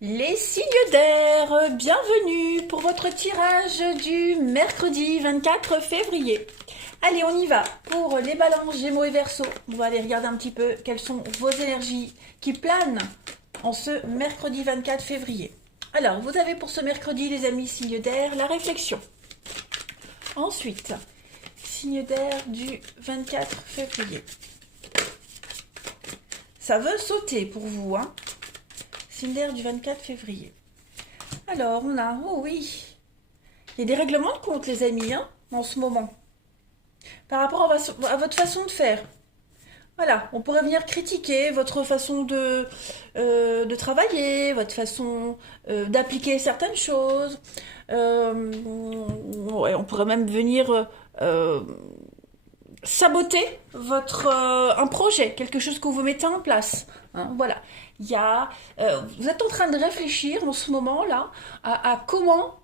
Les signes d'air, bienvenue pour votre tirage du mercredi 24 février. Allez, on y va pour les balances Gémeaux et Verseau. On va aller regarder un petit peu quelles sont vos énergies qui planent en ce mercredi 24 février. Alors, vous avez pour ce mercredi, les amis, signes d'air, la réflexion. Ensuite, signe d'air du 24 février. Ça veut sauter pour vous, hein? Signe d'air du 24 février. Alors, on a... Oh oui. Il y a des règlements de compte, les amis, hein, en ce moment. Par rapport à votre façon de faire. Voilà, on pourrait venir critiquer votre façon de travailler, votre façon d'appliquer certaines choses. Ouais, on pourrait même venir saboter un projet, quelque chose que vous mettez en place. Hein, voilà. Vous êtes en train de réfléchir en ce moment-là à comment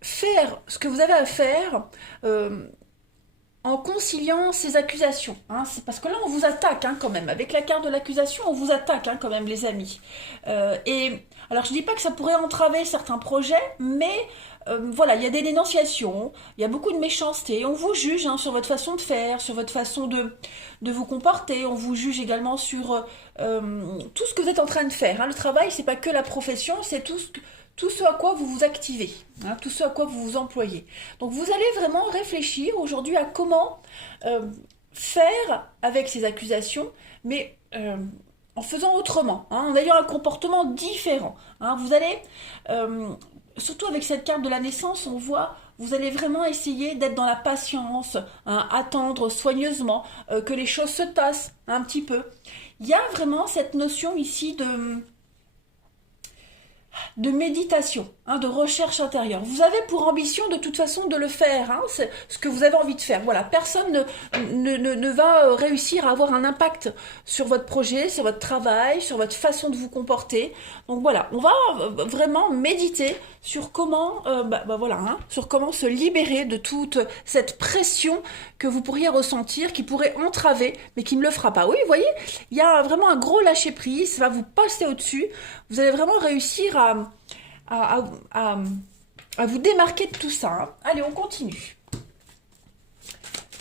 faire ce que vous avez à faire en conciliant ces accusations. Hein. C'est parce que là, on vous attaque hein, quand même. Avec la carte de l'accusation, on vous attaque hein, quand même, les amis. Et alors, je dis pas que ça pourrait entraver certains projets, mais voilà, il y a des dénonciations, il y a beaucoup de méchanceté. On vous juge hein, sur votre façon de faire, sur votre façon de vous comporter. On vous juge également sur tout ce que vous êtes en train de faire. Hein. Le travail, c'est pas que la profession, c'est tout ce à quoi vous vous activez, hein, tout ce à quoi vous vous employez. Donc vous allez vraiment réfléchir aujourd'hui à comment faire avec ces accusations, mais en faisant autrement, hein, en ayant un comportement différent. Hein. Vous allez, surtout avec cette carte de la naissance, on voit, vous allez vraiment essayer d'être dans la patience, hein, attendre soigneusement que les choses se tassent un petit peu. Il y a vraiment cette notion ici de méditation, hein, de recherche intérieure. Vous avez pour ambition de toute façon de le faire, hein, c'est ce que vous avez envie de faire. Voilà, personne ne va réussir à avoir un impact sur votre projet, sur votre travail, sur votre façon de vous comporter. Donc voilà, on va vraiment méditer sur comment, voilà, hein, sur comment se libérer de toute cette pression que vous pourriez ressentir, qui pourrait entraver, mais qui ne le fera pas. Oui, vous voyez, il y a vraiment un gros lâcher prise, ça va vous passer au-dessus. Vous allez vraiment réussir à, à, à vous démarquer de tout ça. Hein. Allez, on continue.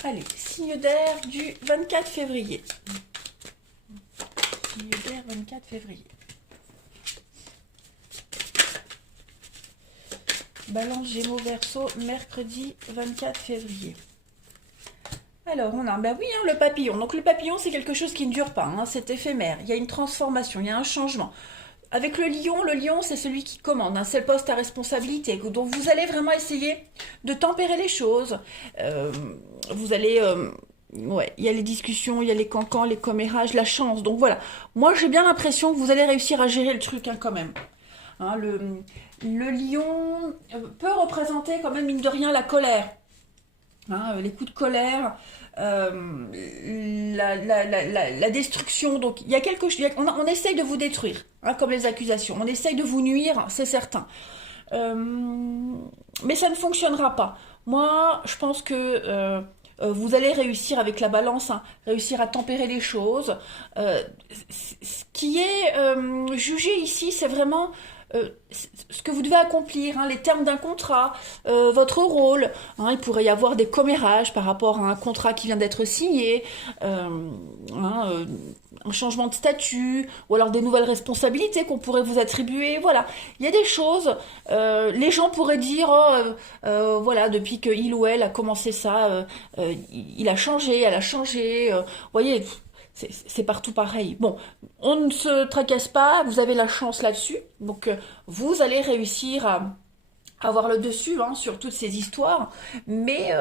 Allez, signe d'air du 24 février. Signe d'air 24 février. Balance Gémeaux Verseau, mercredi 24 février. Alors, on a, oui, hein, le papillon. Donc, le papillon, c'est quelque chose qui ne dure pas, hein, c'est éphémère. Il y a une transformation, il y a un changement. Avec le lion, c'est celui qui commande, hein, c'est le poste à responsabilité. Donc, vous allez vraiment essayer de tempérer les choses. Vous allez. Ouais, il y a les discussions, il y a les cancans, les commérages, la chance. Donc, voilà. Moi, j'ai bien l'impression que vous allez réussir à gérer le truc, hein, quand même. Hein, le lion peut représenter, quand même, mine de rien, la colère. Hein, les coups de colère, la destruction. Donc il y a quelque chose, on essaye de vous détruire, hein, comme les accusations. On essaye de vous nuire, c'est certain. Euh, mais ça ne fonctionnera pas. Moi, je pense que vous allez réussir avec la balance, hein, réussir à tempérer les choses. Ce qui est jugé ici, c'est vraiment ce que vous devez accomplir, hein, les termes d'un contrat, votre rôle. Hein, il pourrait y avoir des commérages par rapport à un contrat qui vient d'être signé, hein, un changement de statut, ou alors des nouvelles responsabilités qu'on pourrait vous attribuer. Voilà, il y a des choses. Les gens pourraient dire, oh, voilà, depuis que il ou elle a commencé ça, il a changé, elle a changé. Vous voyez. C'est partout pareil. Bon, on ne se tracasse pas, vous avez la chance là-dessus. Donc, vous allez réussir à avoir le dessus hein, sur toutes ces histoires. Mais,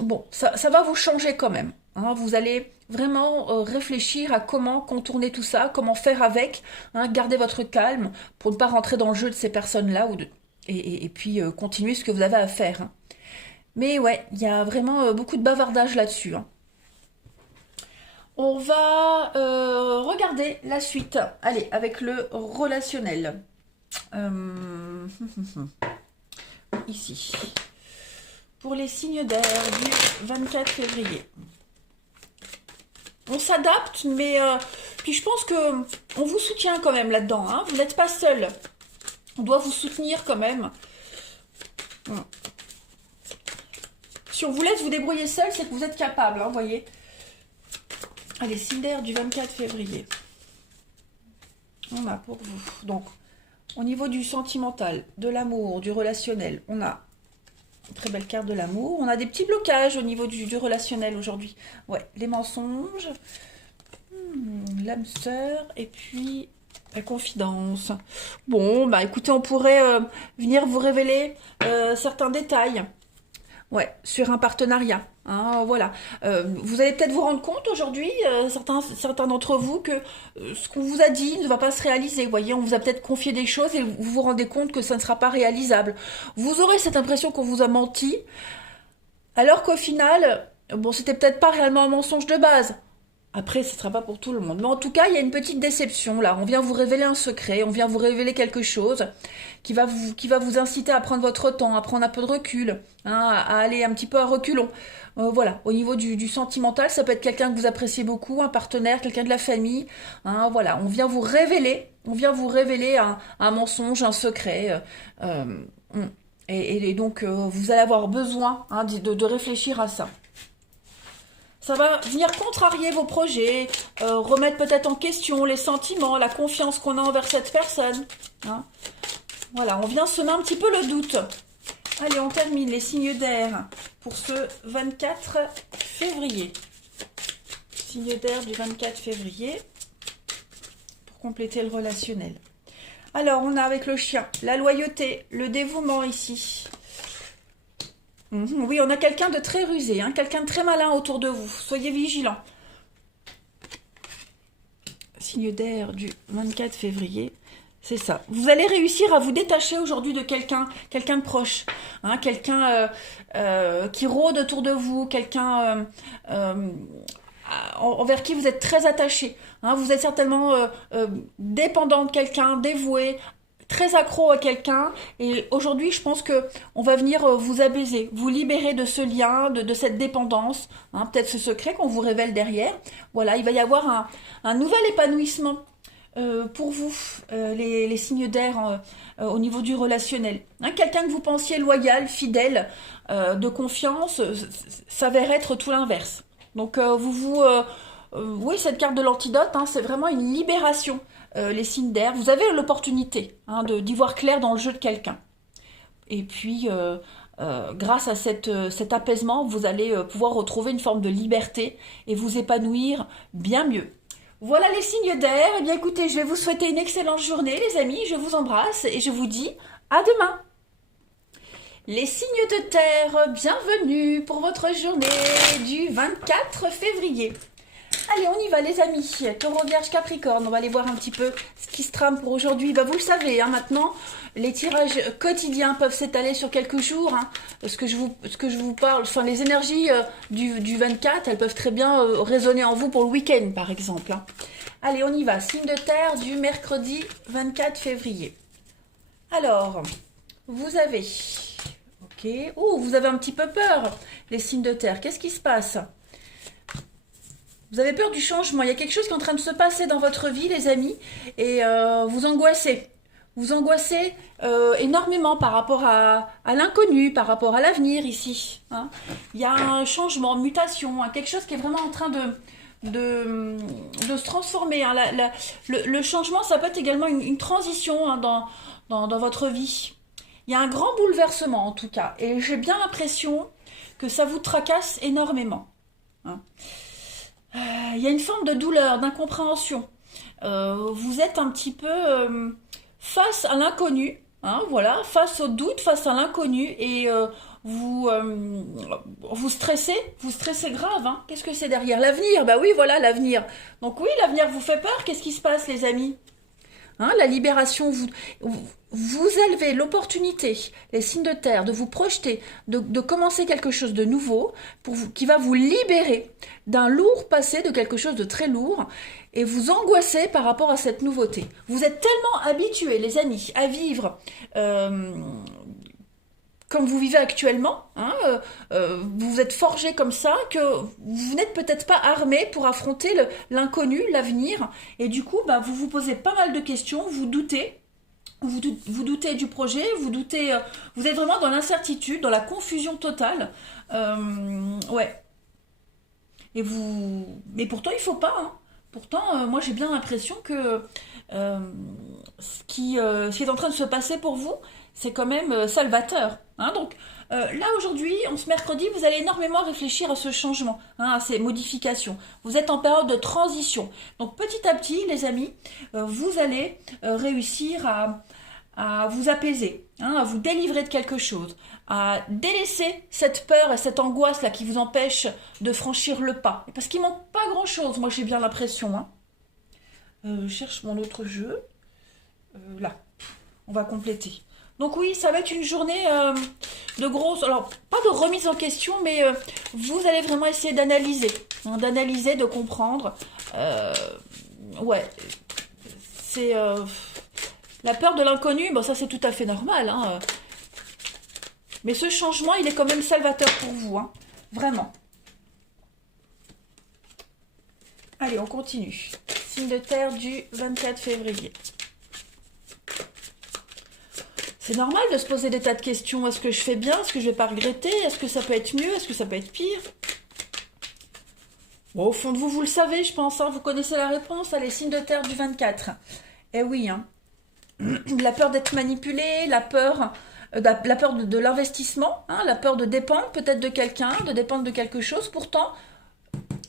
bon, ça va vous changer quand même. Hein. Vous allez vraiment réfléchir à comment contourner tout ça, comment faire avec, hein, garder votre calme pour ne pas rentrer dans le jeu de ces personnes-là et puis continuer ce que vous avez à faire. Hein. Mais ouais, il y a vraiment beaucoup de bavardage là-dessus. Hein. On va regarder la suite. Allez, avec le relationnel. Ici. Pour les signes d'air du 24 février. on s'adapte, mais puis je pense que on vous soutient quand même là-dedans. Hein. Vous n'êtes pas seul. On doit vous soutenir quand même. Si on vous laisse vous débrouiller seul, c'est que vous êtes capable, hein, vous voyez. Allez, signe d'air du 24 février. On a pour vous. Donc, au niveau du sentimental, de l'amour, du relationnel, on a une très belle carte de l'amour. On a des petits blocages au niveau du relationnel aujourd'hui. Ouais, les mensonges, l'âme sœur, et puis la confidence. Bon, bah écoutez, on pourrait venir vous révéler certains détails. Ouais, sur un partenariat. Hein, voilà. Vous allez peut-être vous rendre compte aujourd'hui, certains d'entre vous, que ce qu'on vous a dit ne va pas se réaliser. Vous voyez, on vous a peut-être confié des choses et vous vous rendez compte que ça ne sera pas réalisable. Vous aurez cette impression qu'on vous a menti, alors qu'au final, bon, c'était peut-être pas réellement un mensonge de base. Après, ce ne sera pas pour tout le monde. Mais en tout cas, il y a une petite déception là. On vient vous révéler un secret, on vient vous révéler quelque chose qui va vous inciter à prendre votre temps, à prendre un peu de recul, hein, à aller un petit peu à reculons. Voilà, au niveau du sentimental, ça peut être quelqu'un que vous appréciez beaucoup, un partenaire, quelqu'un de la famille. Hein, voilà, on vient vous révéler un mensonge, un secret. Et donc, vous allez avoir besoin hein, de réfléchir à ça. Ça va venir contrarier vos projets, remettre peut-être en question les sentiments, la confiance qu'on a envers cette personne. Hein. Voilà, on vient semer un petit peu le doute. Allez, on termine les signes d'air pour ce 24 février. Signe d'air du 24 février pour compléter le relationnel. Alors, on a avec le chien la loyauté, le dévouement ici. Oui, on a quelqu'un de très rusé, hein, quelqu'un de très malin autour de vous. Soyez vigilants. Signe d'air du 24 février, c'est ça. Vous allez réussir à vous détacher aujourd'hui de quelqu'un de proche, hein, quelqu'un qui rôde autour de vous, quelqu'un envers qui vous êtes très attaché. Hein, vous êtes certainement dépendant de quelqu'un, dévoué, très accro à quelqu'un, et aujourd'hui je pense que on va venir vous apaiser, vous libérer de ce lien, de cette dépendance, hein, peut-être ce secret qu'on vous révèle derrière. Voilà, il va y avoir un nouvel épanouissement pour vous, les signes d'air au niveau du relationnel. Hein, quelqu'un que vous pensiez loyal, fidèle, de confiance, s'avère être tout l'inverse. Donc oui, cette carte de l'antidote, hein, c'est vraiment une libération. Les signes d'air, vous avez l'opportunité hein, d'y voir clair dans le jeu de quelqu'un. Et puis, grâce à cet apaisement, vous allez pouvoir retrouver une forme de liberté et vous épanouir bien mieux. Voilà les signes d'air. Eh bien écoutez, je vais vous souhaiter une excellente journée les amis. Je vous embrasse et je vous dis à demain. Les signes de terre, bienvenue pour votre journée du 24 février. Allez, on y va les amis. Taureau, Vierge, Capricorne, on va aller voir un petit peu ce qui se trame pour aujourd'hui. Bah, vous le savez, hein, maintenant, les tirages quotidiens peuvent s'étaler sur quelques jours. Hein. Ce que je vous parle, enfin les énergies du 24, elles peuvent très bien résonner en vous pour le week-end, par exemple. Hein. Allez, on y va. Signe de terre du mercredi 24 février. Alors, vous avez... Ok. Oh, vous avez un petit peu peur, les signes de terre. Qu'est-ce qui se passe ? Vous avez peur du changement, il y a quelque chose qui est en train de se passer dans votre vie, les amis, et vous angoissez. Vous angoissez énormément par rapport à l'inconnu, par rapport à l'avenir ici. Hein. Il y a un changement, une mutation, hein, quelque chose qui est vraiment en train de se transformer. Hein. Le changement, ça peut être également une transition hein, dans votre vie. Il y a un grand bouleversement en tout cas, et j'ai bien l'impression que ça vous tracasse énormément. Hein. Il y a une forme de douleur, d'incompréhension. Vous êtes un petit peu face à l'inconnu, hein, voilà, face au doute, face à l'inconnu, et vous stressez grave. Hein. Qu'est-ce que c'est derrière l'avenir? Bah oui, voilà l'avenir. Donc oui, l'avenir vous fait peur. Qu'est-ce qui se passe, les amis? Hein, la libération, vous élevez l'opportunité, les signes de terre, de vous projeter, de commencer quelque chose de nouveau qui va vous libérer d'un lourd passé, de quelque chose de très lourd, et vous angoissez par rapport à cette nouveauté. Vous êtes tellement habitués, les amis, à vivre comme vous vivez actuellement, hein, vous vous êtes forgé comme ça, que vous n'êtes peut-être pas armé pour affronter l'inconnu, l'avenir, et du coup, bah, vous vous posez pas mal de questions, vous doutez, vous doutez du projet, vous doutez, vous êtes vraiment dans l'incertitude, dans la confusion totale, ouais. Mais pourtant il faut pas, hein. Pourtant, moi j'ai bien l'impression que euh, ce qui est en train de se passer pour vous, c'est quand même salvateur, hein. Donc là aujourd'hui, en ce mercredi, vous allez énormément réfléchir à ce changement, hein, à ces modifications. Vous êtes en période de transition. Donc petit à petit, les amis, vous allez réussir à vous apaiser, hein, à vous délivrer de quelque chose, à délaisser cette peur et cette angoisse là qui vous empêche de franchir le pas. Parce qu'il manque pas grand chose, moi j'ai bien l'impression, hein. Je cherche mon autre jeu. Là, on va compléter. Donc oui, ça va être une journée de grosse, alors pas de remise en question, mais vous allez vraiment essayer d'analyser, hein, d'analyser, de comprendre. Euh, ouais, c'est la peur de l'inconnu, bon ça c'est tout à fait normal, hein. Mais ce changement, il est quand même salvateur pour vous, hein. Vraiment. Allez, on continue. Signe de terre du 24 février. C'est normal de se poser des tas de questions. Est-ce que je fais bien? Est-ce que je vais pas regretter? Est-ce que ça peut être mieux? Est-ce que ça peut être pire? Bon, au fond de vous, vous le savez, je pense, hein, vous connaissez la réponse. Allez, signe de terre du 24. Eh oui, hein. La peur d'être manipulé, la peur de l'investissement, hein, la peur de dépendre peut-être de quelqu'un, de dépendre de quelque chose. Pourtant,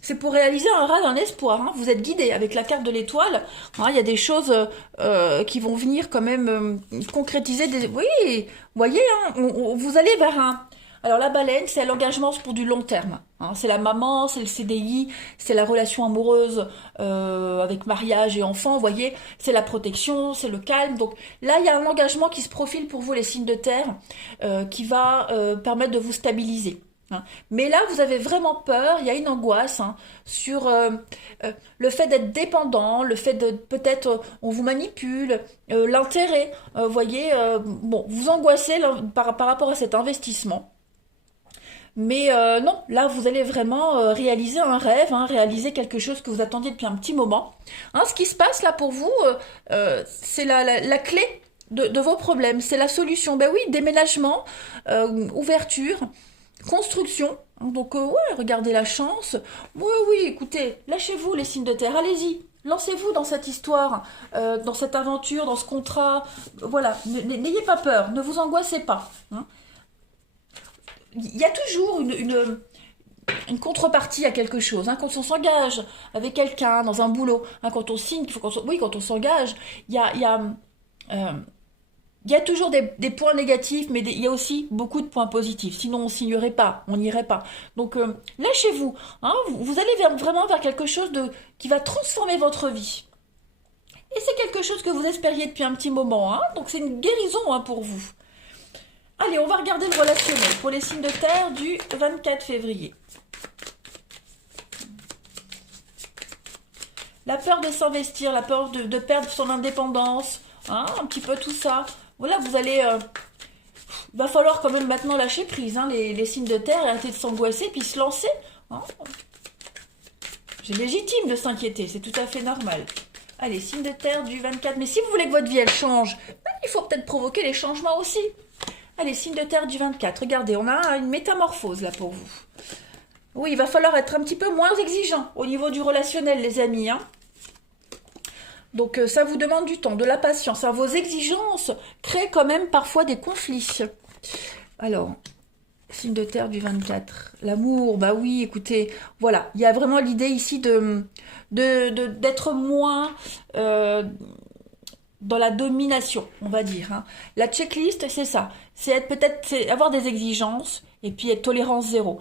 c'est pour réaliser un rêve, un espoir, hein. Vous êtes guidé avec la carte de l'étoile, hein. Il y a des choses qui vont venir quand même concrétiser des... Oui, vous voyez, hein, vous allez vers un... Alors la baleine, c'est l'engagement pour du long terme, hein. C'est la maman, c'est le CDI, c'est la relation amoureuse avec mariage et enfants, vous voyez. C'est la protection, c'est le calme. Donc là, il y a un engagement qui se profile pour vous, les signes de terre, qui va permettre de vous stabiliser, hein. Mais là, vous avez vraiment peur, il y a une angoisse, hein, sur le fait d'être dépendant, le fait de peut-être on vous manipule, l'intérêt, vous voyez, bon, vous angoissez là, par rapport à cet investissement. Mais non, là vous allez vraiment réaliser un rêve, hein, réaliser quelque chose que vous attendiez depuis un petit moment. Hein, ce qui se passe là pour vous, c'est la clé de vos problèmes, c'est la solution. Ben oui, déménagement, ouverture, construction. Donc ouais, regardez la chance. Oui, oui, écoutez, lâchez-vous les signes de terre, allez-y. Lancez-vous dans cette histoire, dans cette aventure, dans ce contrat. Voilà, n'ayez pas peur, ne vous angoissez pas, hein. Il y a toujours une contrepartie à quelque chose, hein. Quand on s'engage avec quelqu'un dans un boulot, hein, quand on signe, oui, quand on s'engage, euh, il y a toujours des points négatifs, mais il y a aussi beaucoup de points positifs. Sinon, on signerait pas, on n'irait pas. Donc, lâchez-vous, hein, vous allez vraiment vers quelque chose qui va transformer votre vie. Et c'est quelque chose que vous espériez depuis un petit moment, hein. Donc, c'est une guérison, hein, pour vous. Allez, on va regarder le relationnel pour les signes de terre du 24 février. La peur de s'investir, la peur de perdre son indépendance, hein, un petit peu tout ça. Voilà, vous allez... il va falloir quand même maintenant lâcher prise, hein, les signes de terre, et arrêter de s'angoisser, puis se lancer, hein. C'est légitime de s'inquiéter, c'est tout à fait normal. Allez, signe de terre du 24. Mais si vous voulez que votre vie, elle change, ben, il faut peut-être provoquer les changements aussi. Allez, signe de terre du 24. Regardez, on a une métamorphose là pour vous. Oui, il va falloir être un petit peu moins exigeant au niveau du relationnel, les amis, hein. Donc ça vous demande du temps, de la patience, hein. Vos exigences créent quand même parfois des conflits. Alors, signe de terre du 24. L'amour, bah oui, écoutez, voilà. Il y a vraiment l'idée ici d'être moins... dans la domination, on va dire, hein. La checklist, c'est ça. C'est avoir des exigences et puis être tolérance zéro.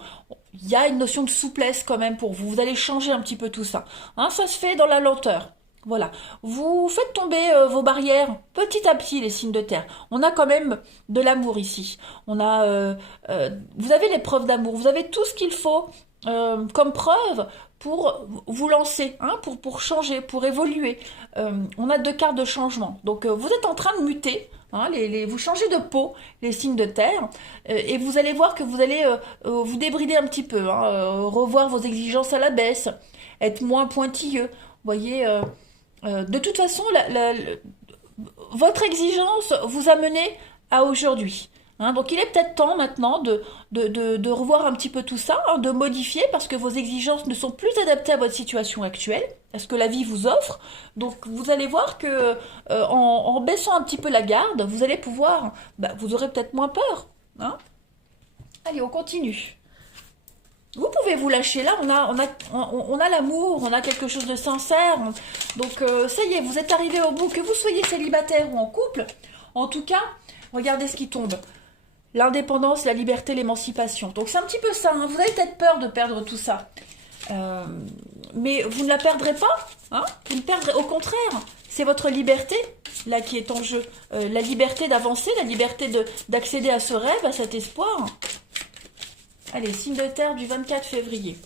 Il y a une notion de souplesse quand même pour vous. Vous allez changer un petit peu tout ça, hein, ça se fait dans la lenteur. Voilà. Vous faites tomber vos barrières petit à petit, les signes de terre. On a quand même de l'amour ici. Vous avez les preuves d'amour. Vous avez tout ce qu'il faut comme preuve pour vous lancer, hein, pour changer, pour évoluer. On a deux cartes de changement. Donc vous êtes en train de muter, hein, vous changez de peau, les signes de terre, et vous allez voir que vous allez vous débrider un petit peu, hein, revoir vos exigences à la baisse, être moins pointilleux. Vous voyez, de toute façon, votre exigence vous a mené à aujourd'hui. Hein, donc il est peut-être temps maintenant de revoir un petit peu tout ça, hein, de modifier parce que vos exigences ne sont plus adaptées à votre situation actuelle, à ce que la vie vous offre. Donc vous allez voir que en baissant un petit peu la garde, vous allez pouvoir, vous aurez peut-être moins peur. Hein. Allez, on continue. Vous pouvez vous lâcher là, on a l'amour, on a quelque chose de sincère. Donc ça y est, vous êtes arrivé au bout, que vous soyez célibataire ou en couple. En tout cas, regardez ce qui tombe. L'indépendance, la liberté, l'émancipation. Donc c'est un petit peu ça, hein. Vous avez peut-être peur de perdre tout ça. Mais vous ne la perdrez pas. Hein, vous ne perdrez, au contraire, c'est votre liberté là qui est en jeu. La liberté d'avancer, la liberté d'accéder à ce rêve, à cet espoir. Allez, signe de terre du 24 février.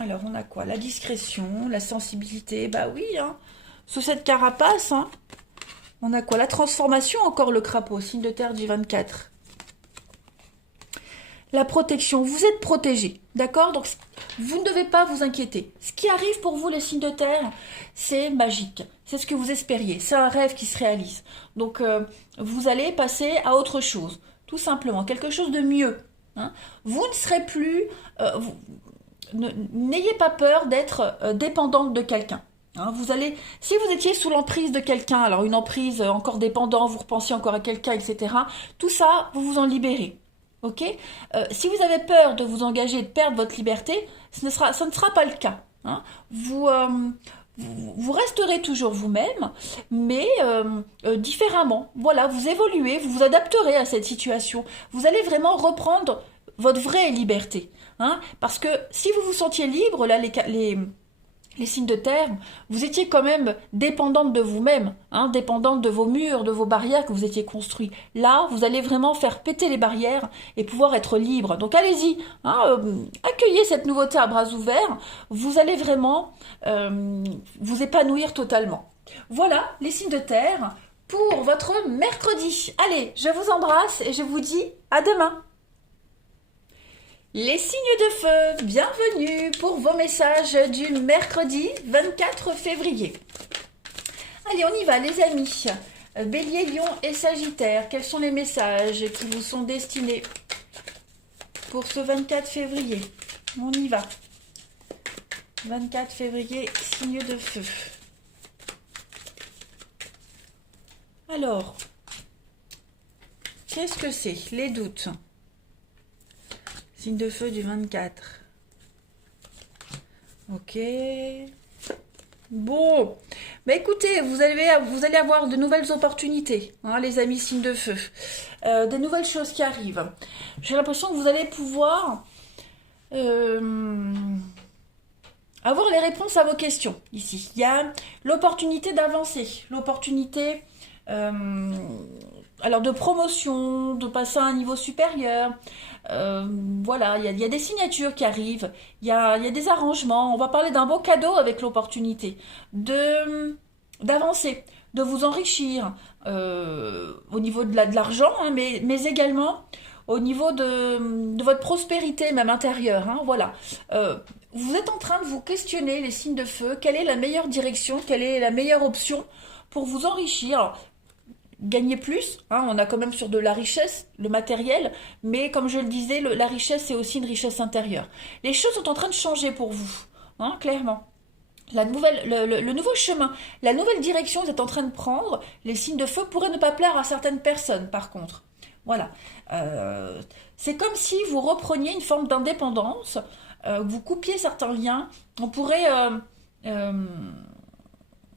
Alors, on a quoi? La discrétion, la sensibilité, bah oui, hein. Sous cette carapace, hein, on a quoi? La transformation, encore le crapaud, signe de terre du 24. La protection, vous êtes protégé, d'accord? Donc, vous ne devez pas vous inquiéter. Ce qui arrive pour vous, les signes de terre, c'est magique. C'est ce que vous espériez. C'est un rêve qui se réalise. Donc, vous allez passer à autre chose, tout simplement, quelque chose de mieux. Hein. Vous ne serez plus... n'ayez pas peur d'être dépendante de quelqu'un. Hein, si vous étiez sous l'emprise de quelqu'un, alors une emprise encore dépendant, vous repensiez encore à quelqu'un, etc., tout ça, vous vous en libérez. Ok, si vous avez peur de vous engager et de perdre votre liberté, ça ne sera pas le cas. Hein. Vous resterez toujours vous-même, mais différemment. Voilà, vous évoluez, vous vous adapterez à cette situation. Vous allez vraiment reprendre votre vraie liberté. Hein, parce que si vous vous sentiez libre, là, les signes de terre, vous étiez quand même dépendante de vous-même, hein, dépendante de vos murs, de vos barrières que vous étiez construits. Là, vous allez vraiment faire péter les barrières et pouvoir être libre. Donc allez-y, hein, accueillez cette nouveauté à bras ouverts. Vous allez vraiment vous épanouir totalement. Voilà les signes de terre pour votre mercredi. Allez, je vous embrasse et je vous dis à demain. Les signes de feu, bienvenue pour vos messages du mercredi 24 février. Allez, on y va les amis. Bélier, Lion et Sagittaire, quels sont les messages qui vous sont destinés pour ce 24 février? On y va. 24 février, signe de feu. Alors, qu'est-ce que c'est? Les doutes. Signe de feu du 24. Ok. Bon. Bah écoutez, vous allez avoir de nouvelles opportunités, hein, les amis signes de feu. Des nouvelles choses qui arrivent. J'ai l'impression que vous allez pouvoir avoir les réponses à vos questions ici. Il y a l'opportunité d'avancer, l'opportunité alors de promotion, de passer à un niveau supérieur. Voilà, il y a des signatures qui arrivent, il y a des arrangements. On va parler d'un beau cadeau avec l'opportunité d'avancer, de vous enrichir au niveau de l'argent, hein, mais également au niveau de votre prospérité même intérieure. Hein, voilà. Vous êtes en train de vous questionner, les signes de feu, quelle est la meilleure direction, quelle est la meilleure option pour vous enrichir. Alors, gagner plus, hein, on a quand même sur de la richesse, le matériel, mais comme je le disais, la richesse c'est aussi une richesse intérieure. Les choses sont en train de changer pour vous, hein, clairement. Le nouveau chemin, la nouvelle direction que vous êtes en train de prendre, les signes de feu pourraient ne pas plaire à certaines personnes par contre. Voilà. C'est comme si vous repreniez une forme d'indépendance, vous coupiez certains liens, on pourrait...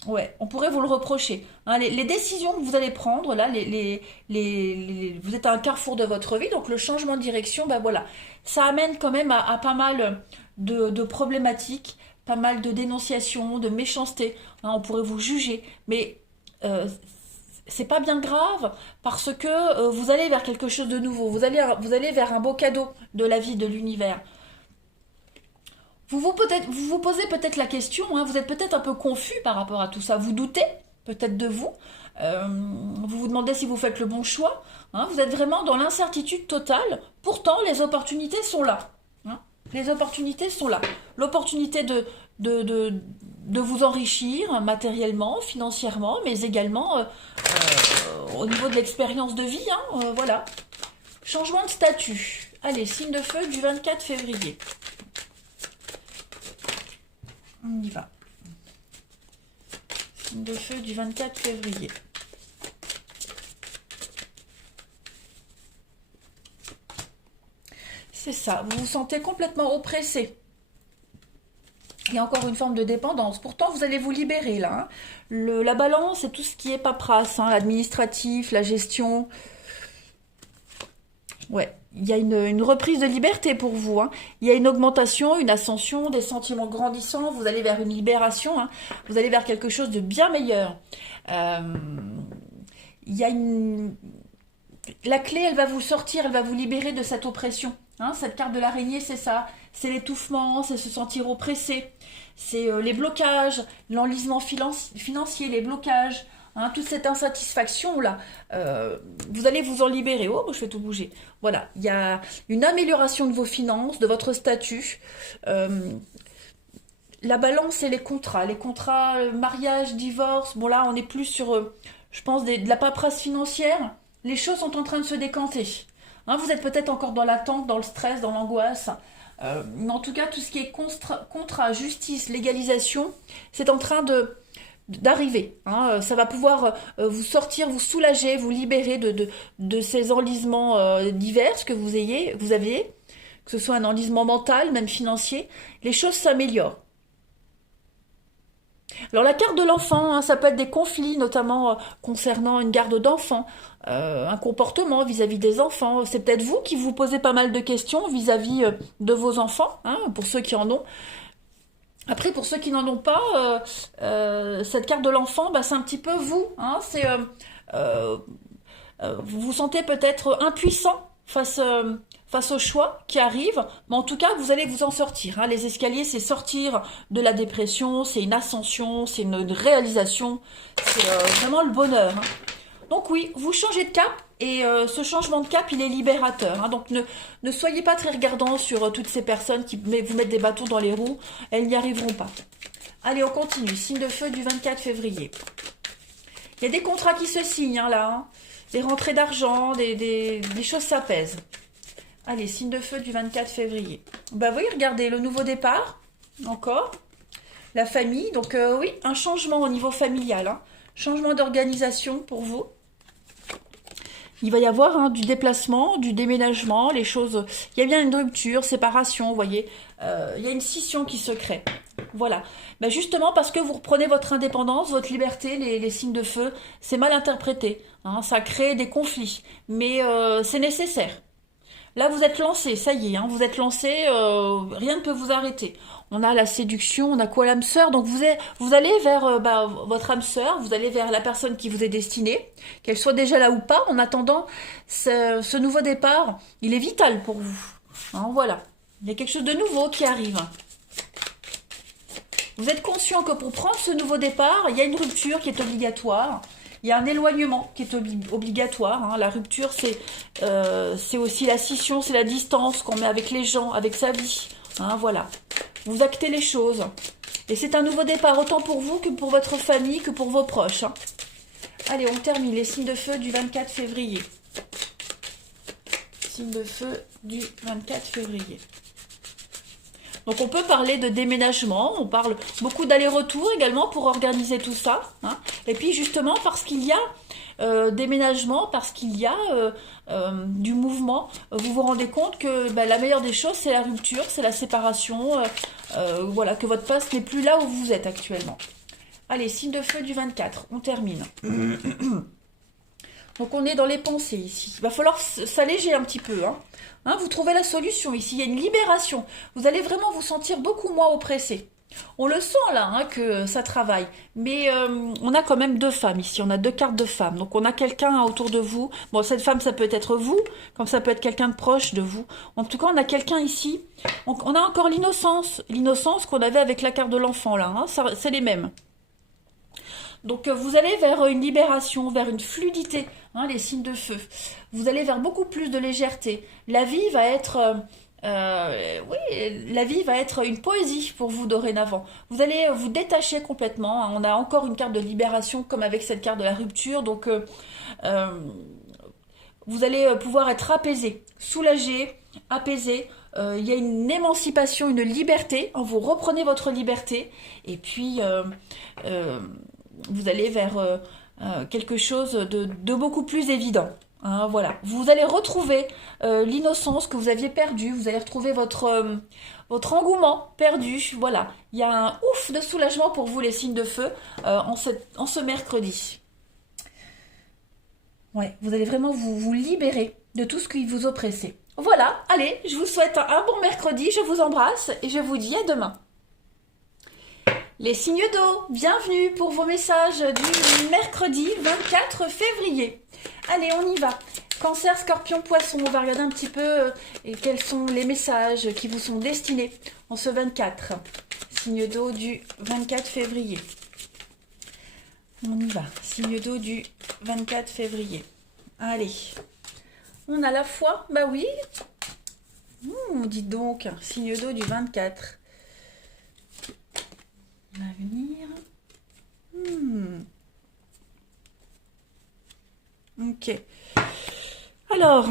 ouais, on pourrait vous le reprocher. Hein, les décisions que vous allez prendre, là, vous êtes à un carrefour de votre vie, donc le changement de direction, ben voilà, ça amène quand même à pas mal de problématiques, pas mal de dénonciations, de méchanceté. Hein, on pourrait vous juger, mais c'est pas bien grave parce que vous allez vers quelque chose de nouveau. Vous allez vers un beau cadeau de la vie, de l'univers. Vous vous posez peut-être la question, hein, vous êtes peut-être un peu confus par rapport à tout ça. Vous doutez peut-être de vous. Vous vous demandez si vous faites le bon choix. Hein, vous êtes vraiment dans l'incertitude totale. Pourtant, les opportunités sont là. Hein. Les opportunités sont là. L'opportunité de vous enrichir matériellement, financièrement, mais également au niveau de l'expérience de vie. Hein, voilà. Changement de statut. Allez, signe de feu du 24 février. On y va. Signe de feu du 24 février. C'est ça, vous vous sentez complètement oppressé. Il y a encore une forme de dépendance. Pourtant, vous allez vous libérer là. Hein. La balance, c'est tout ce qui est paperasse, hein, l'administratif, la gestion. Ouais, il y a une reprise de liberté pour vous. Hein. Il y a une augmentation, une ascension, des sentiments grandissants. Vous allez vers une libération. Hein. Vous allez vers quelque chose de bien meilleur. Il y a une... La clé, elle va vous sortir, elle va vous libérer de cette oppression. Hein, cette carte de l'araignée, c'est ça. C'est l'étouffement, c'est se sentir oppressé. C'est les blocages, l'enlisement financier, les blocages. Hein, toute cette insatisfaction-là, vous allez vous en libérer. Oh, je fais tout bouger. Voilà, il y a une amélioration de vos finances, de votre statut. La balance et les contrats. Les contrats, mariage, divorce. Bon là, on est plus sur, je pense, de la paperasse financière. Les choses sont en train de se décanter. Hein, vous êtes peut-être encore dans l'attente, dans le stress, dans l'angoisse. Mais en tout cas, tout ce qui est contrat, justice, légalisation, c'est en train d'arriver. Hein. Ça va pouvoir vous sortir, vous soulager, vous libérer de ces enlisements divers que vous aviez, que ce soit un enlisement mental, même financier. Les choses s'améliorent. Alors la carte de l'enfant, hein, ça peut être des conflits, notamment concernant une garde d'enfants, un comportement vis-à-vis des enfants. C'est peut-être vous qui vous posez pas mal de questions vis-à-vis de vos enfants, hein, pour ceux qui en ont. Après, pour ceux qui n'en ont pas, cette carte de l'enfant, bah, c'est un petit peu vous. Hein, vous vous sentez peut-être impuissant face aux choix qui arrivent, mais en tout cas, vous allez vous en sortir. Hein. Les escaliers, c'est sortir de la dépression, c'est une ascension, c'est une réalisation, c'est vraiment le bonheur. Hein. Donc oui, vous changez de cap, et ce changement de cap, il est libérateur. Hein. Donc ne soyez pas très regardant sur toutes ces personnes qui vous mettent des bâtons dans les roues, elles n'y arriveront pas. Allez, on continue. Signe de feu du 24 février. Il y a des contrats qui se signent, hein, là. Hein. Des rentrées d'argent, des choses s'apaisent. Allez, signe de feu du 24 février. Bah oui, regardez, le nouveau départ, encore. La famille, donc oui, un changement au niveau familial. Hein. Changement d'organisation pour vous. Il va y avoir hein, du déplacement, du déménagement, les choses... Il y a bien une rupture, séparation, vous voyez. Il y a une scission qui se crée. Voilà. Ben justement, parce que vous reprenez votre indépendance, votre liberté, les signes de feu, c'est mal interprété. Hein, ça crée des conflits. Mais c'est nécessaire. Là, vous êtes lancé, ça y est, hein, vous êtes lancé, rien ne peut vous arrêter. On a la séduction, on a quoi l'âme sœur, donc vous allez vers votre âme sœur, vous allez vers la personne qui vous est destinée, qu'elle soit déjà là ou pas. En attendant, ce nouveau départ, il est vital pour vous. Hein, voilà, il y a quelque chose de nouveau qui arrive. Vous êtes conscient que pour prendre ce nouveau départ, il y a une rupture qui est obligatoire. Il y a un éloignement qui est obligatoire. Hein. La rupture, c'est aussi la scission, c'est la distance qu'on met avec les gens, avec sa vie. Hein, voilà. Vous actez les choses. Et c'est un nouveau départ, autant pour vous que pour votre famille, que pour vos proches. Hein. Allez, on termine les signes de feu du 24 février. Signe de feu du 24 février. Donc on peut parler de déménagement, on parle beaucoup d'aller-retour également pour organiser tout ça. Hein. Et puis justement parce qu'il y a déménagement, parce qu'il y a du mouvement, vous vous rendez compte que la meilleure des choses c'est la rupture, c'est la séparation, voilà, que votre place n'est plus là où vous êtes actuellement. Allez, signe de feu du 24, on termine. Donc on est dans les pensées ici. Il va falloir s'alléger un petit peu. Hein, vous trouvez la solution ici. Il y a une libération. Vous allez vraiment vous sentir beaucoup moins oppressé. On le sent là, hein, que ça travaille. Mais on a quand même deux femmes ici. On a deux cartes de femmes. Donc on a quelqu'un autour de vous. Bon, cette femme, ça peut être vous, comme ça peut être quelqu'un de proche de vous. En tout cas, on a quelqu'un ici. On a encore l'innocence. L'innocence qu'on avait avec la carte de l'enfant là. Hein, c'est les mêmes. Donc vous allez vers une libération, vers une fluidité, hein, les signes de feu. Vous allez vers beaucoup plus de légèreté. La vie va être... oui, la vie va être une poésie pour vous dorénavant. Vous allez vous détacher complètement, hein. On a encore une carte de libération comme avec cette carte de la rupture. Donc euh, vous allez pouvoir être apaisé, soulagé, apaisé. Il y a une émancipation, une liberté. Hein, vous reprenez votre liberté. Et puis... euh, vous allez vers quelque chose de beaucoup plus évident. Hein, voilà. Vous allez retrouver l'innocence que vous aviez perdue. Vous allez retrouver votre engouement perdu. Voilà. Il y a un ouf de soulagement pour vous, les signes de feu, en ce mercredi. Ouais, vous allez vraiment vous libérer de tout ce qui vous oppressait. Voilà. Allez, je vous souhaite un bon mercredi. Je vous embrasse et je vous dis à demain. Les signes d'eau, bienvenue pour vos messages du mercredi 24 février. Allez, on y va. Cancer, Scorpion, Poisson, on va regarder un petit peu quels sont les messages qui vous sont destinés en ce 24. Signe d'eau du 24 février. On y va. Signe d'eau du 24 février. Allez. On a la foi, bah oui. Dites donc, signe d'eau du 24. L'avenir. Ok. Alors,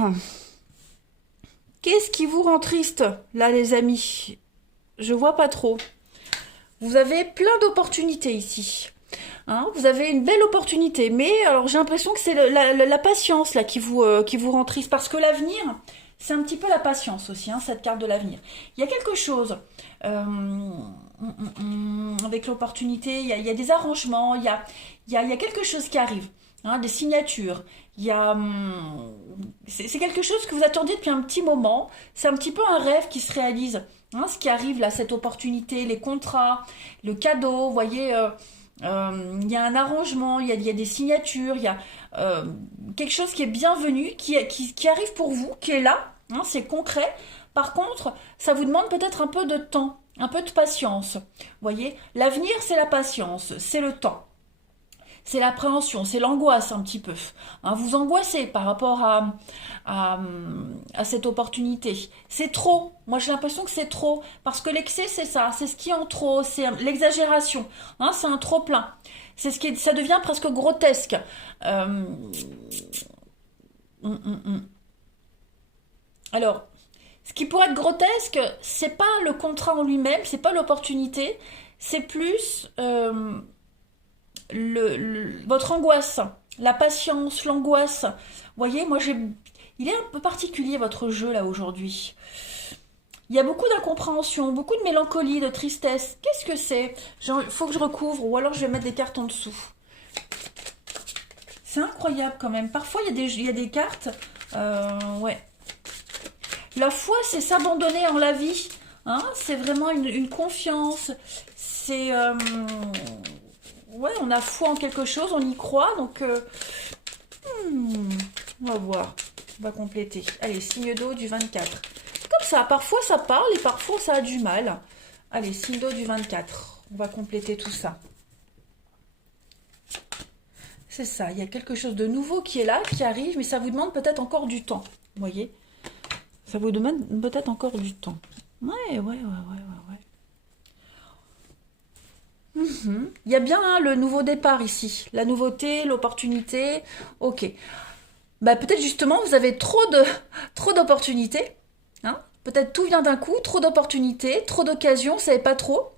qu'est-ce qui vous rend triste, là, les amis? Je vois pas trop. Vous avez plein d'opportunités ici. Hein, vous avez une belle opportunité, mais alors j'ai l'impression que c'est la patience là qui vous rend triste, parce que l'avenir, c'est un petit peu la patience aussi, hein, cette carte de l'avenir. Il y a quelque chose avec l'opportunité, il y a des arrangements, il y a quelque chose qui arrive, hein, des signatures. C'est quelque chose que vous attendiez depuis un petit moment. C'est un petit peu un rêve qui se réalise. Hein, ce qui arrive là, cette opportunité, les contrats, le cadeau, vous voyez. Il y a un arrangement, il y a des signatures, il y a quelque chose qui est bienvenu, qui arrive pour vous, qui est là, hein, c'est concret. Par contre, ça vous demande peut-être un peu de temps, un peu de patience. Vous voyez, l'avenir, c'est la patience, c'est le temps. C'est l'appréhension, c'est l'angoisse un petit peu. Hein, vous angoissez par rapport à cette opportunité. C'est trop. Moi, j'ai l'impression que c'est trop. Parce que l'excès, c'est ça. C'est ce qui est en trop. C'est l'exagération. Hein, c'est un trop plein. Ça devient presque grotesque. Alors, ce qui pourrait être grotesque, c'est pas le contrat en lui-même, c'est pas l'opportunité. C'est plus... votre angoisse, la patience, l'angoisse. Vous voyez, il est un peu particulier votre jeu là aujourd'hui. Il y a beaucoup d'incompréhension, beaucoup de mélancolie, de tristesse. Qu'est-ce que c'est? Il faut que je recouvre, ou alors je vais mettre des cartes en dessous. C'est incroyable quand même. Parfois il y a des cartes. Ouais. La foi, c'est s'abandonner en la vie. Hein, c'est vraiment une confiance. C'est... ouais, on a foi en quelque chose, on y croit, donc on va voir, on va compléter. Allez, signe d'eau du 24. Comme ça, parfois ça parle et parfois ça a du mal. Allez, signe d'eau du 24, on va compléter tout ça. C'est ça, il y a quelque chose de nouveau qui est là, qui arrive, mais ça vous demande peut-être encore du temps, vous voyez? Ça vous demande peut-être encore du temps. Ouais. Il y a bien hein, le nouveau départ ici, la nouveauté, l'opportunité. Ok. Bah peut-être justement vous avez trop d'opportunités. Hein, peut-être tout vient d'un coup, trop d'opportunités, trop d'occasions, vous savez pas trop.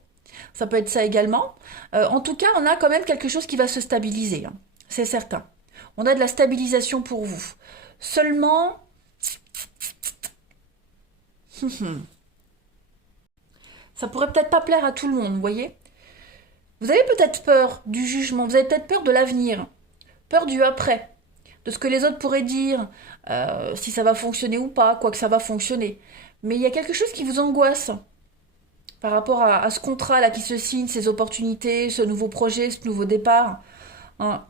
Ça peut être ça également. En tout cas, on a quand même quelque chose qui va se stabiliser. Hein, c'est certain. On a de la stabilisation pour vous. Seulement... ça pourrait peut-être pas plaire à tout le monde, vous voyez? Vous avez peut-être peur du jugement, vous avez peut-être peur de l'avenir, peur du après, de ce que les autres pourraient dire, si ça va fonctionner ou pas, quoi que ça va fonctionner. Mais il y a quelque chose qui vous angoisse. par rapport à ce contrat-là qui se signe, ces opportunités, ce nouveau projet, ce nouveau départ. Hein.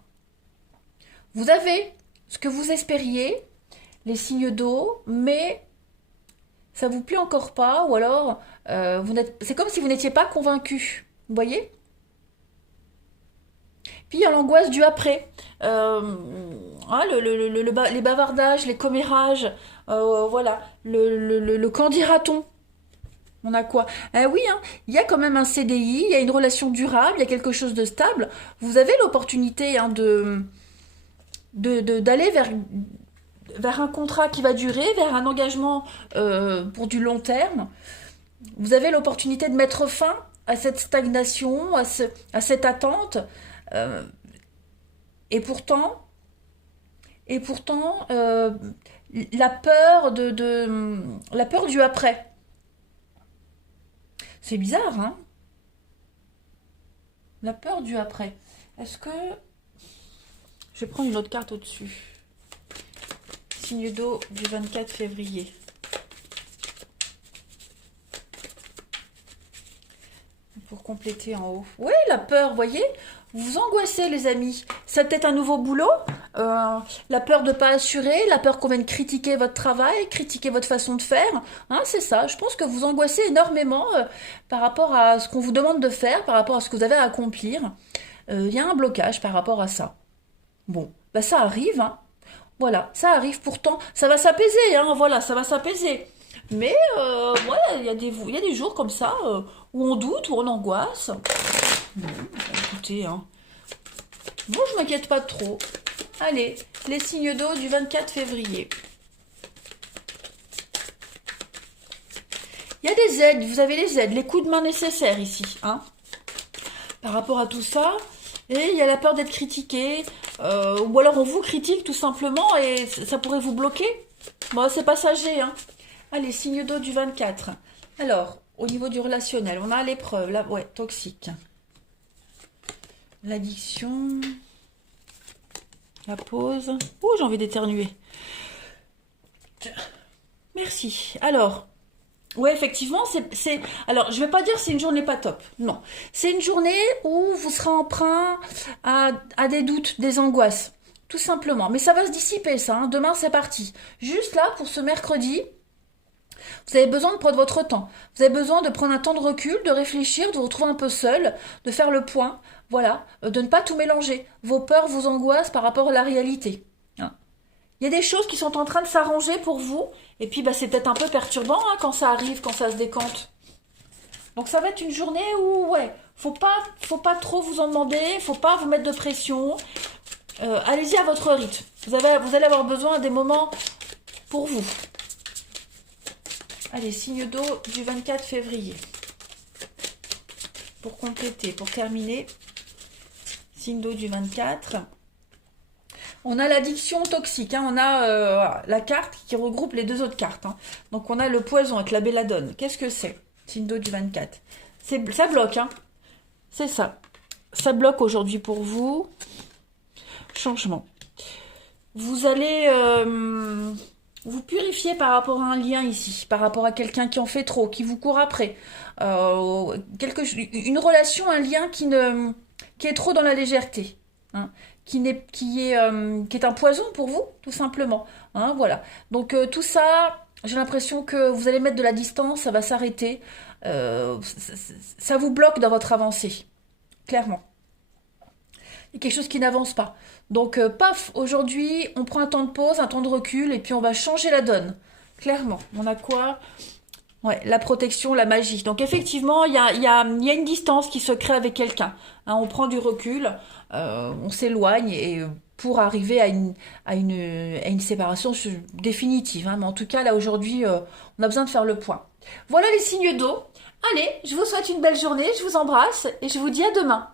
Vous avez ce que vous espériez, les signes d'eau, mais ça vous plaît encore pas, ou alors c'est comme si vous n'étiez pas convaincu. Vous voyez? Puis il y a l'angoisse du après. Hein, les bavardages, les commérages, voilà. Le qu'en dira-t-on? On a quoi? Oui, hein, il y a quand même un CDI, il y a une relation durable, il y a quelque chose de stable. Vous avez l'opportunité hein, d'aller vers un contrat qui va durer, vers un engagement pour du long terme. Vous avez l'opportunité de mettre fin à cette stagnation, à cette attente. Euh, et pourtant, et pourtant, la peur la peur du après. C'est bizarre, hein? La peur du après. Est-ce que je vais prendre une autre carte au-dessus? Signe d'eau du 24 février. Pour compléter en haut. Oui, la peur, voyez? Vous vous angoissez, les amis. C'est peut-être un nouveau boulot. La peur de ne pas assurer, la peur qu'on vienne critiquer votre travail, critiquer votre façon de faire. Hein, c'est ça. Je pense que vous angoissez énormément par rapport à ce qu'on vous demande de faire, par rapport à ce que vous avez à accomplir. Il y a un blocage par rapport à ça. Bon, bah ça arrive. Hein. Voilà, ça arrive. Pourtant, ça va s'apaiser. Hein, voilà, ça va s'apaiser. Mais voilà, il y a des jours comme ça où on doute, où on angoisse. Bon, écoutez, hein. Bon, je m'inquiète pas trop. Allez, les signes d'eau du 24 février. Il y a des aides, vous avez les aides, les coups de main nécessaires ici, hein, par rapport à tout ça. Et il y a la peur d'être critiqué, ou alors on vous critique tout simplement et ça pourrait vous bloquer. Bon, c'est passager, hein. Allez, signe d'eau du 24. Alors, au niveau du relationnel, on a l'épreuve, là, ouais, toxique. L'addiction. La pause. Ouh, j'ai envie d'éternuer. Merci. Alors, ouais, effectivement, alors, je vais pas dire que c'est une journée pas top. Non. C'est une journée où vous serez emprunt à des doutes, des angoisses. Tout simplement. Mais ça va se dissiper, ça. Hein. Demain, c'est parti. Juste là, pour ce mercredi, vous avez besoin de prendre votre temps. Vous avez besoin de prendre un temps de recul, de réfléchir, de vous retrouver un peu seul, de faire le point. Voilà, de ne pas tout mélanger. Vos peurs, vos angoisses par rapport à la réalité. Hein. Il y a des choses qui sont en train de s'arranger pour vous. Et puis, bah, c'est peut-être un peu perturbant hein, quand ça arrive, quand ça se décante. Donc, ça va être une journée où, ouais, faut pas trop vous en demander, faut pas vous mettre de pression. Allez-y à votre rythme. Vous allez avoir besoin des moments pour vous. Allez, signe d'eau du 24 février. Pour compléter, pour terminer, signe d'eau du 24. On a l'addiction toxique, hein, on a la carte qui regroupe les deux autres cartes. Hein. Donc on a le poison avec la belladone. Qu'est-ce que c'est? Signe d'eau du 24. Ça bloque, hein. C'est ça. Ça bloque aujourd'hui pour vous. Changement. Vous allez vous purifier par rapport à un lien ici, par rapport à quelqu'un qui en fait trop, qui vous court après. Une relation, un lien qui est trop dans la légèreté. Hein, qui est un poison pour vous, tout simplement. Hein, voilà. Donc tout ça, j'ai l'impression que vous allez mettre de la distance, ça va s'arrêter. Ça vous bloque dans votre avancée, clairement. Il y a quelque chose qui n'avance pas. Donc, paf, aujourd'hui, on prend un temps de pause, un temps de recul, et puis on va changer la donne. Clairement. On a quoi? Ouais, la protection, la magie. Donc, effectivement, il y a une distance qui se crée avec quelqu'un. Hein, on prend du recul, on s'éloigne, et pour arriver à une séparation définitive. Hein. Mais en tout cas, là, aujourd'hui, on a besoin de faire le point. Voilà les signes d'eau. Allez, je vous souhaite une belle journée, je vous embrasse, et je vous dis à demain.